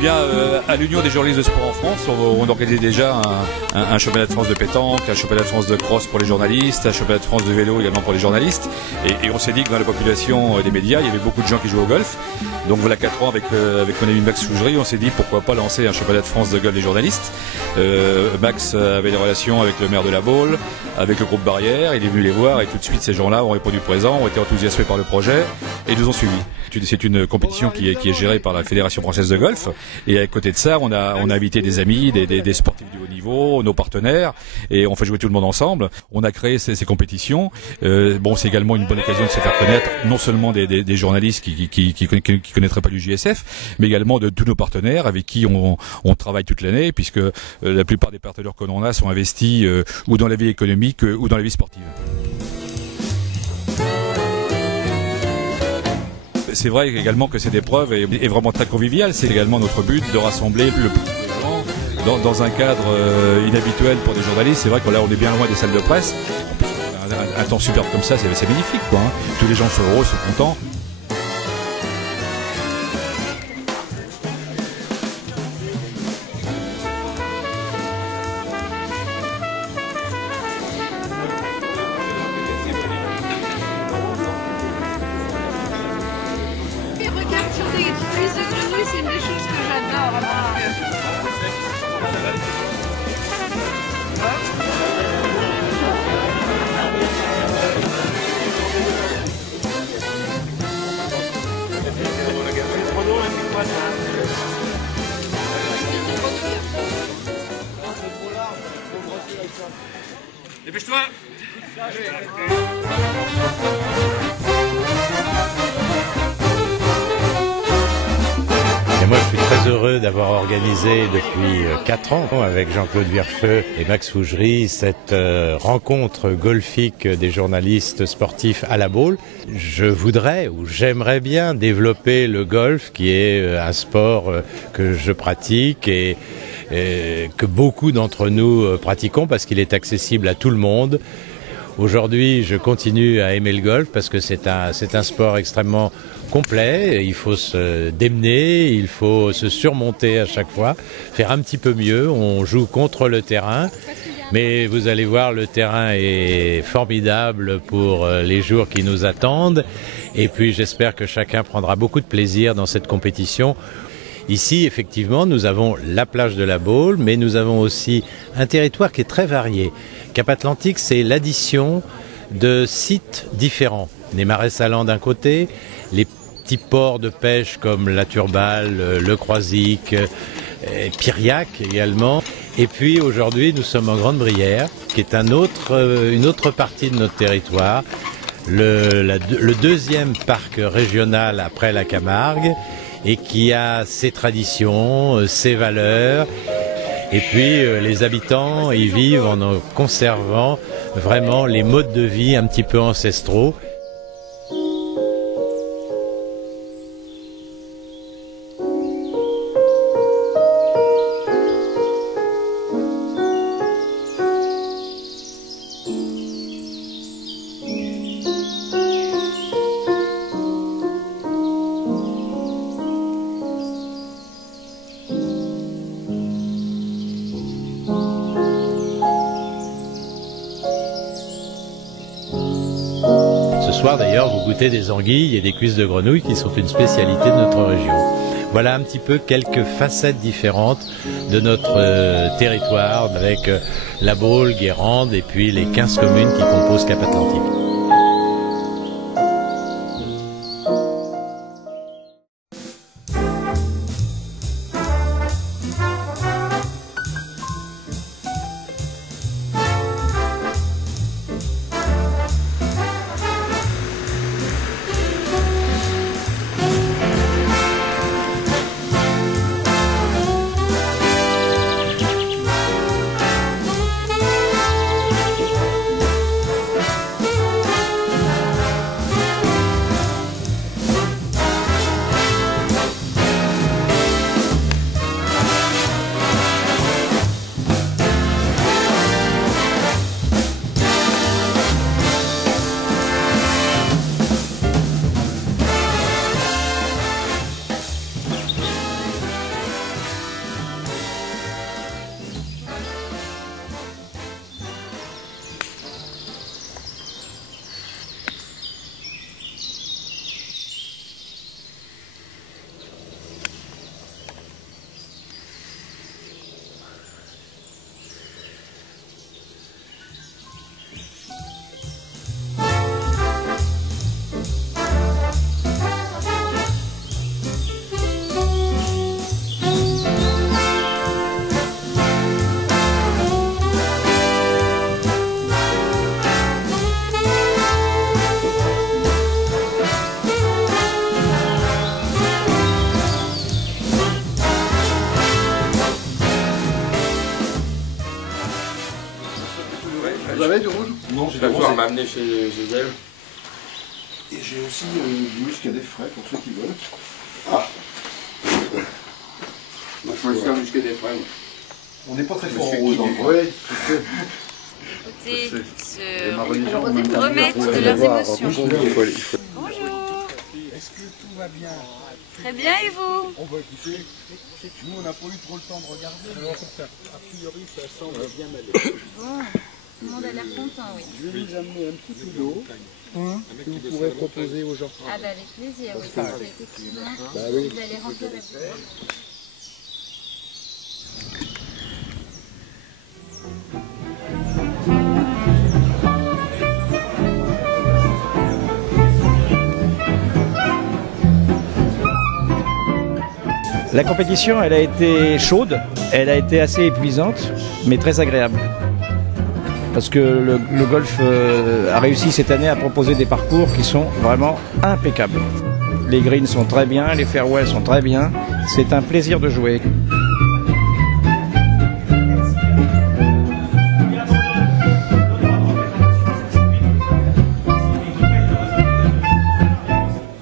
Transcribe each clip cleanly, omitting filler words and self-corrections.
bien, à l'Union des journalistes de sport en France, on organise déjà un championnat de France de pétanque, un championnat de France de cross pour les journalistes, un championnat de France de vélo également pour les journalistes. Et on s'est dit que dans la population des médias, il y avait beaucoup de gens qui jouent au golf. Donc voilà 4 ans avec mon ami Max Fougerie, on s'est dit pourquoi pas lancer un championnat de France de golf des journalistes. Max avait des relations avec le maire de La Baule, avec le groupe Barrière, il est venu les voir et tout de suite ces gens-là ont répondu présent, ont été enthousiasmés par le projet et nous ont suivis. C'est une compétition qui est gérée par la Fédération française de golf et à côté de ça on a invité des amis, des sportifs du haut niveau, nos partenaires et on fait jouer tout le monde ensemble. On a créé ces compétitions. C'est également une bonne occasion de se faire connaître non seulement des journalistes qui connaîtraient pas du JSF, mais également de tous nos partenaires avec qui on travaille toute l'année puisque la plupart des partenaires que l'on a sont investis ou dans la vie économique ou dans la vie sportive. C'est vrai également que cette épreuve est vraiment très conviviale. C'est également notre but de rassembler le plus de gens dans un cadre inhabituel pour des journalistes. C'est vrai que là, on est bien loin des salles de presse. Un temps superbe comme ça, c'est magnifique, quoi, hein. Tous les gens sont heureux, sont contents. C'est une des choses que j'adore. Dépêche-toi. Et moi, je suis très heureux d'avoir organisé depuis 4 ans avec Jean-Claude Vircheux et Max Fougerie cette rencontre golfique des journalistes sportifs à La Baule. Je voudrais ou j'aimerais bien développer le golf qui est un sport que je pratique et que beaucoup d'entre nous pratiquons parce qu'il est accessible à tout le monde. Aujourd'hui, je continue à aimer le golf parce que c'est un sport extrêmement complet. Il faut se démener, il faut se surmonter à chaque fois, faire un petit peu mieux. On joue contre le terrain, mais vous allez voir, le terrain est formidable pour les jours qui nous attendent. Et puis, j'espère que chacun prendra beaucoup de plaisir dans cette compétition. Ici, effectivement, nous avons la plage de La Baule, mais nous avons aussi un territoire qui est très varié. Cap-Atlantique, c'est l'addition de sites différents. Les marais salants d'un côté, les petits ports de pêche comme la Turballe, le Croisic, Piriac également. Et puis aujourd'hui, nous sommes en Grande-Brière, qui est une autre partie de notre territoire, le deuxième parc régional après la Camargue, et qui a ses traditions, ses valeurs. Et puis les habitants y vivent en conservant vraiment les modes de vie un petit peu ancestraux. Ce soir d'ailleurs, vous goûtez des anguilles et des cuisses de grenouille qui sont une spécialité de notre région. Voilà un petit peu quelques facettes différentes de notre territoire avec La Baule, Guérande et puis les 15 communes qui composent Cap-Atlantique. Ce soir, m'a amené chez elle. Et j'ai aussi du muscadet frais pour ceux qui veulent. Ah. Moi, je choisis un muscadet frais. On n'est pas très fort en rose dans le vrai. Écoutez, se remettre de leurs émotions. Bonjour. Est-ce que tout va bien? Très bien, et vous? On va écouter. Nous, on n'a pas eu trop le temps de regarder. Alors, a priori, ça semble bien aller. Bon, tout le monde a l'air content, oui. Je vais vous amener un petit peu d'eau que vous pourrez proposer aux gens. Ah bah avec plaisir, oui, parce qu'effectivement, Bah oui. vous allez remplir la bouteille. La compétition, elle a été chaude, elle a été assez épuisante, mais très agréable. Parce que le golf a réussi cette année à proposer des parcours qui sont vraiment impeccables. Les greens sont très bien, les fairways sont très bien, c'est un plaisir de jouer.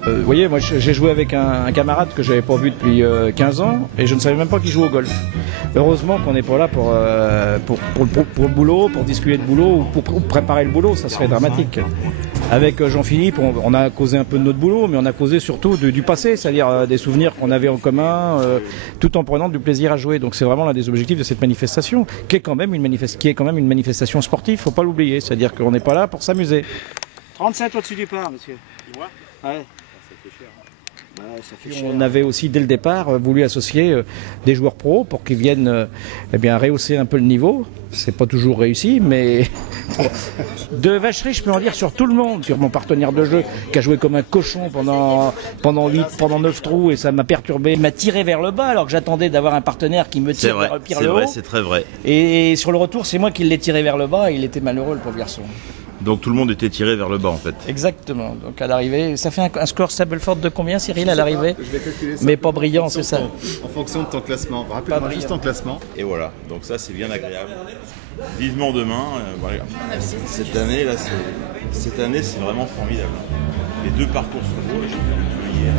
Vous voyez, moi j'ai joué avec un camarade que j'avais pas vu depuis 15 ans et je ne savais même pas qu'il joue au golf. Heureusement qu'on n'est pas là pour le boulot, pour discuter de boulot ou pour préparer le boulot, ça serait dramatique. Avec Jean-Philippe, on a causé un peu de notre boulot, mais on a causé surtout du passé, c'est-à-dire des souvenirs qu'on avait en commun, tout en prenant du plaisir à jouer. Donc c'est vraiment l'un des objectifs de cette manifestation, qui est quand même une manifestation sportive, faut pas l'oublier, c'est-à-dire qu'on n'est pas là pour s'amuser. 37 au-dessus du par, monsieur. Tu vois? Ouais. On avait aussi dès le départ voulu associer des joueurs pros pour qu'ils viennent eh bien, rehausser un peu le niveau. C'est pas toujours réussi, mais de vacherie, je peux en dire sur tout le monde, sur mon partenaire de jeu qui a joué comme un cochon pendant 9 trous et ça m'a perturbé. Il m'a tiré vers le bas alors que j'attendais d'avoir un partenaire qui me tire vers le pire le haut. C'est très vrai. Et sur le retour, c'est moi qui l'ai tiré vers le bas et il était malheureux le pauvre garçon. Donc tout le monde était tiré vers le bas en fait. Exactement. Donc à l'arrivée, ça fait un score Stableford de combien, Cyril, à l'arrivée? Je vais calculer ça. Mais pas brillant, c'est ça. En fonction de ton classement. Rappelle-moi juste ton classement. Et voilà, donc ça c'est bien agréable. Vivement demain, voilà. Cette année c'est vraiment formidable. Les deux parcours sont beaux et j'ai fait un peu hier.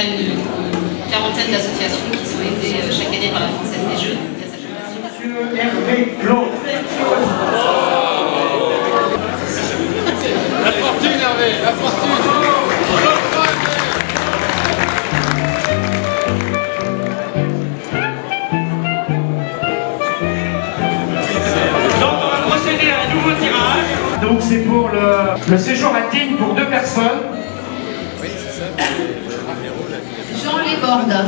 Une quarantaine d'associations qui sont aidées chaque année par la Française des Jeux. Monsieur Hervé Claude. La fortune, Hervé, la fortune. Donc on va procéder à un nouveau tirage. Donc c'est pour le séjour à Tignes pour 2 personnes. Jean Lesbordes.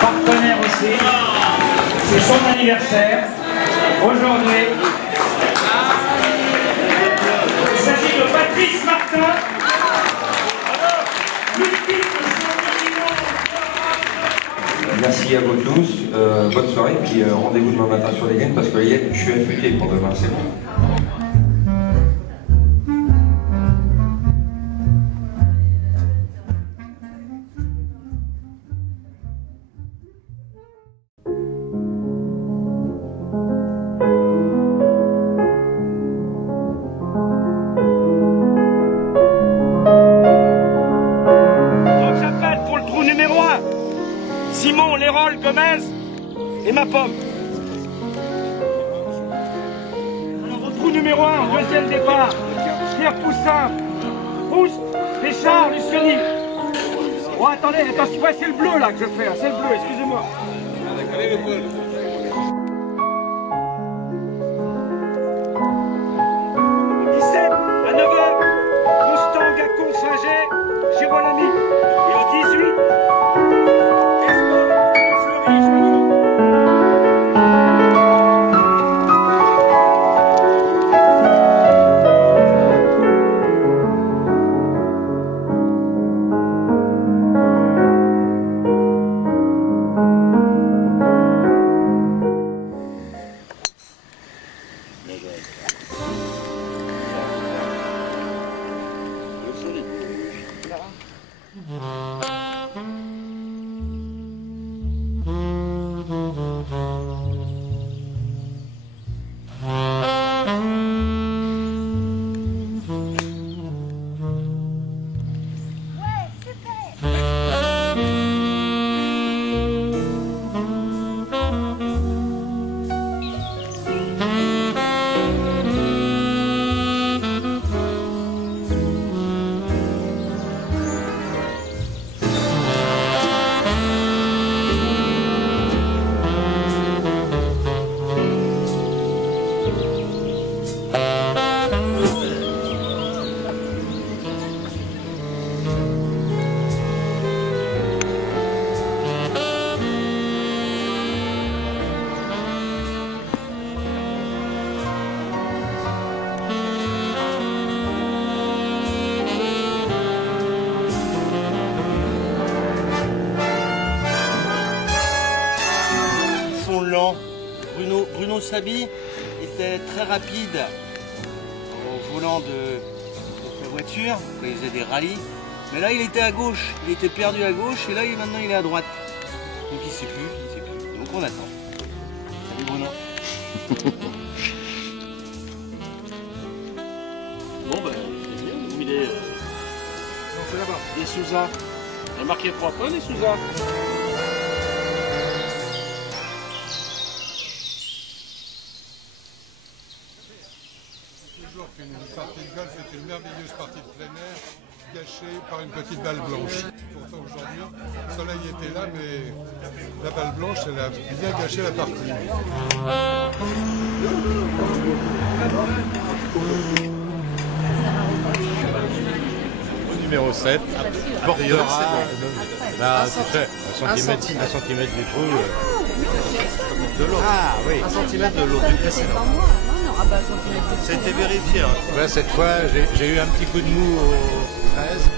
Partenaire aussi. C'est son anniversaire. Aujourd'hui. Il s'agit de Patrice Martin. Merci à vous tous, bonne soirée, puis rendez-vous demain matin sur les gaines parce que je suis affûté pour demain, c'est bon. Simon Lérol Gomez et ma pomme. Alors au trou numéro 1, deuxième départ, Pierre Poussin, Proust, Richard, Lucioni. Oh attendez, ouais, c'est le bleu là que je fais, c'est le bleu, excusez-moi. Sabi était très rapide au volant de sa voiture, quand il faisait des rallyes. Mais là, il était à gauche, il était perdu à gauche, et là, maintenant, il est à droite. Donc, il ne sait plus, Donc, on attend. Salut Bruno. Bon, ben, c'est bien, où il est Non, c'est là-bas. Il est Souza. Il a marqué 3 points, il est Souza. Toujours qu'une partie de golf est une merveilleuse partie de plein air gâchée par une petite balle blanche. Pourtant aujourd'hui, le soleil était là, mais la balle blanche, elle a bien gâché la partie. Numéro 7, portera là, un centimètre du trou de l'autre. Ah oui. 1 cm de l'autre du précédent. C'était vérifié. Hein. Ouais, cette fois, j'ai eu un petit coup de mou au 13.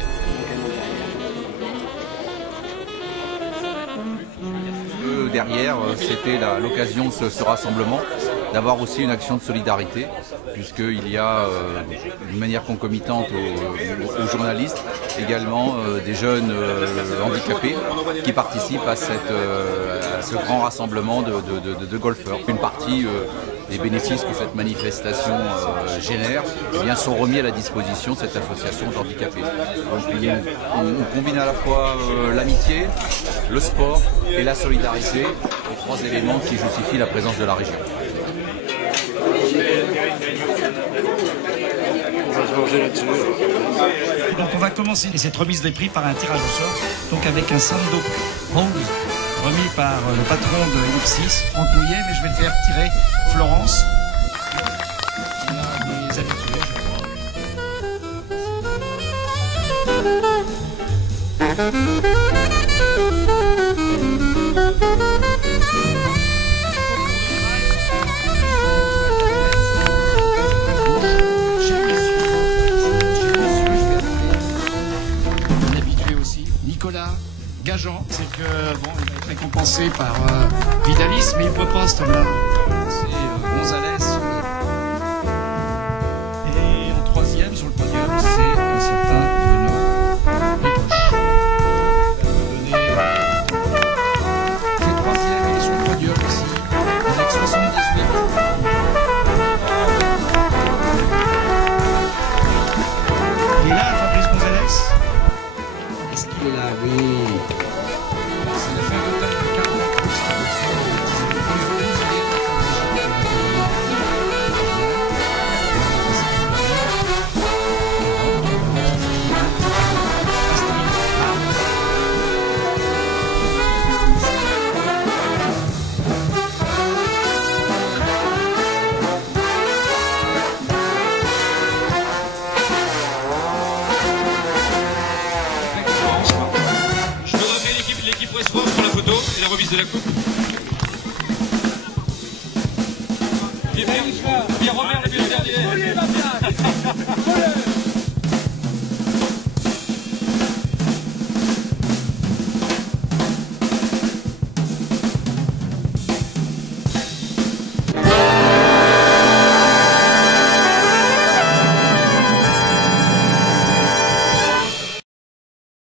Derrière, c'était l'occasion de ce rassemblement, d'avoir aussi une action de solidarité, puisqu'il y a, d'une manière concomitante aux journalistes, également des jeunes handicapés qui participent à ce grand rassemblement de golfeurs. Une partie des bénéfices que cette manifestation génère sont remis à la disposition de cette association d'handicapés. Donc on combine à la fois l'amitié, le sport et la solidarité, les 3 éléments qui justifient la présence de la région. On va se venger là-dessus. Donc on va commencer cette remise des prix par un tirage au sort, donc avec un Sando Rose remis par le patron de Ellipsis, Franck Mouillet, mais je vais le faire tirer Florence. On a des habitués, je crois. Nicolas Gageant, c'est que bon, il va être récompensé par Vidalis, mais il ne peut pas ce homme-là. C'est Gonzalez. Et en 3e sur le podium, c'est un certain Benoît Ricoche. Il fait 3e, il est sur le podium aussi, avec 78. Il est là, Fabrice Gonzalez. Est-ce qu'il est là? Oui. C'est la fin totale de 40 plus. L'équipe Westbrook pour la photo et la remise de la coupe. Bien Robert, le dernier.